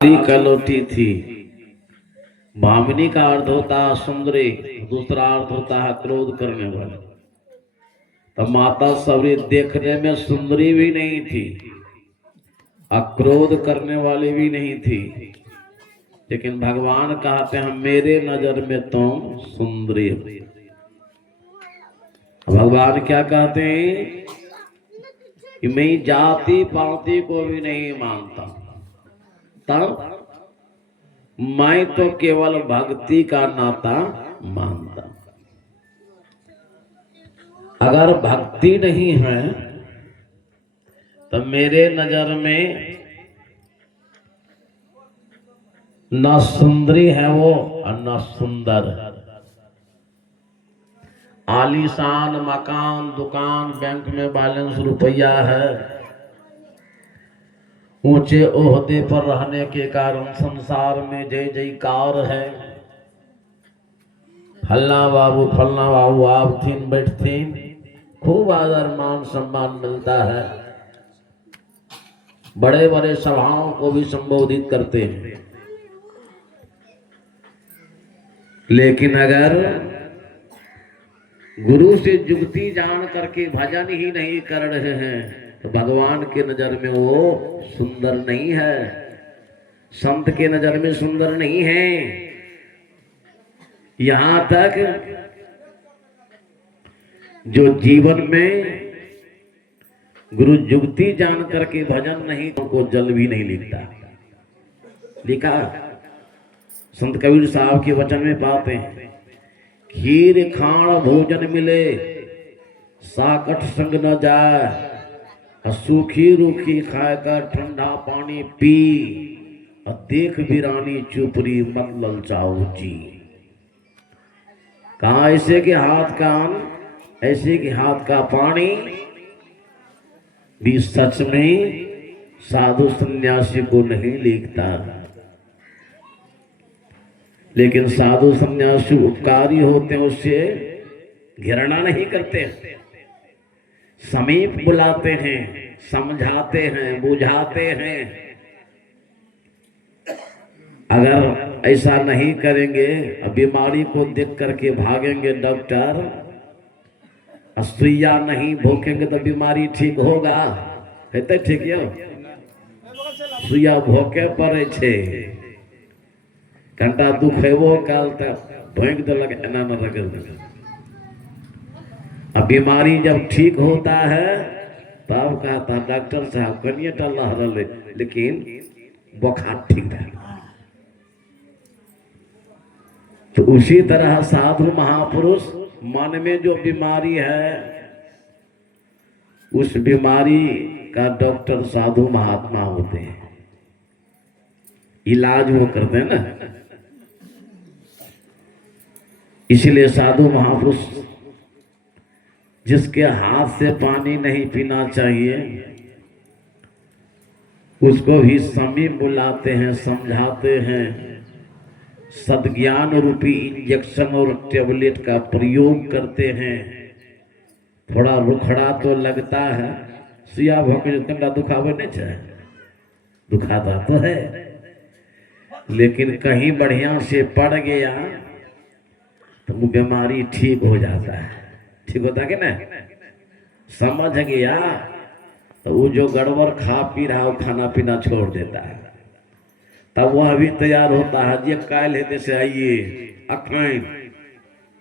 कलोटी थी। भामिनी का अर्थ होता है सुंदरी, दूसरा अर्थ होता है क्रोध करने वाली। तो माता सबरी देखने में सुंदरी भी नहीं थी, अक्रोध करने वाली भी नहीं थी, लेकिन भगवान कहते हैं मेरे नजर में तुम सुंदरी हो। भगवान क्या कहते हैं कि मैं जाति पाति को भी नहीं मानता, तब मैं तो केवल भक्ति का नाता मानता। अगर भक्ति नहीं है तो मेरे नजर में न सुंदरी है वो और न सुंदर। आलीशान मकान, दुकान, बैंक में बैलेंस रुपया है, ऊंचे ओहदे पर रहने के कारण संसार में जय जयकार है, फलना बाबू आप थीन बैठतीन, खूब आदर मान सम्मान मिलता है, बड़े बड़े सभाओं को भी संबोधित करते हैं। लेकिन अगर गुरु से जुगती जान करके भजन ही नहीं कर रहे हैं तो भगवान के नजर में वो सुंदर नहीं है, संत के नजर में सुंदर नहीं है। यहां तक जो जीवन में गुरु जुगती जान करके भजन नहीं, उनको जल भी नहीं लिखता। लिखा संत कबीर साहब के वचन में पाते हैं, खीर खाण भोजन मिले साकट संग न जाए, सूखी रूखी खाकर ठंडा पानी पी, और देख बिरानी चुपरी मत ललचाओ जी। कहा ऐसे के हाथ का अन्न, ऐसे के हाथ का पानी भी सच में साधु सन्यासी को नहीं लिखता। लेकिन साधु सन्यासी उपकारी होते हैं, उससे घृणा नहीं करते, समीप बुलाते हैं, समझाते हैं, बुझाते हैं। अगर ऐसा नहीं करेंगे, बीमारी को देख करके भागेंगे डॉक्टर, सुइया नहीं भोंकेंगे तो बीमारी ठीक होगा? कहते ठीक है, सुइया भोंके पड़े छे, घंटा दुख है वो काल तक भोंक देलक एना न रगड़। अब बीमारी जब ठीक होता है तब कहता डॉक्टर साहब कनिए टल्ला रहे, लेकिन बुखार ठीक है। तो उसी तरह साधु महापुरुष मन में जो बीमारी है, उस बीमारी का डॉक्टर साधु महात्मा होते हैं, इलाज वो करते हैं ना। इसलिए साधु महापुरुष जिसके हाथ से पानी नहीं पीना चाहिए, उसको भी समीप बुलाते हैं, समझाते हैं, सद्ज्ञान रूपी इंजेक्शन और टेबलेट का प्रयोग करते हैं। थोड़ा रुखड़ा तो लगता है, सुइया भोंके तंगा दुखावे नहीं चाहे, दुखाता तो है, लेकिन कहीं बढ़िया से पड़ गया तो वो बीमारी ठीक हो जाता है। ठीक होता कि ना, समझ गया तो वो जो गड़बड़ खा पी रहा वो खाना पीना छोड़ देता है, तब वह भी तैयार होता है, ये कायल है जैसे आइए अखाइन,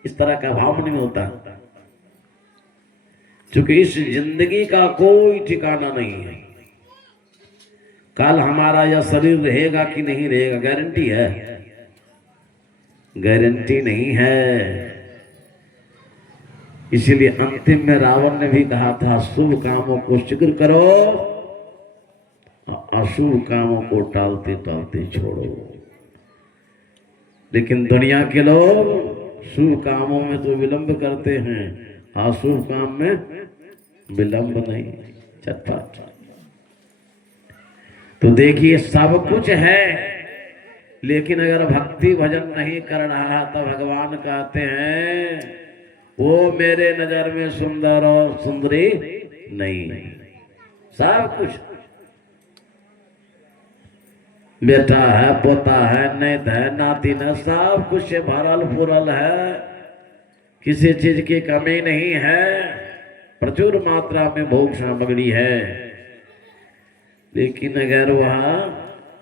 इस तरह का भाव नहीं होता। क्योंकि इस जिंदगी का कोई ठिकाना नहीं है, कल हमारा यह शरीर रहेगा कि नहीं रहेगा गारंटी है? गारंटी नहीं है। इसीलिए अंतिम में रावण ने भी कहा था, शुभ कामों को शीघ्र करो, अशुभ कामों को टालते टालते छोड़ो। लेकिन दुनिया के लोग शुभ कामों में तो विलंब करते हैं, अशुभ काम में विलंब नहीं, झटपट। तो देखिए सब कुछ है, लेकिन अगर भक्ति भजन नहीं कर रहा तो भगवान कहते हैं वो मेरे नजर में सुंदर और सुंदरी नहीं। सब कुछ बेटा है, पोता है, नेत है, नातिन है, सब कुछ से भरल पूरल है, किसी चीज की कमी नहीं है, प्रचुर मात्रा में भोग सामग्री है। लेकिन अगर वह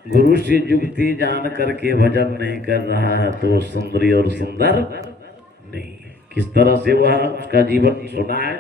गुरु से जुक्ति जान करके भजन नहीं कर रहा है तो वो सुंदरी और सुंदर नहीं है। किस तरह से वह उसका जीवन सुना है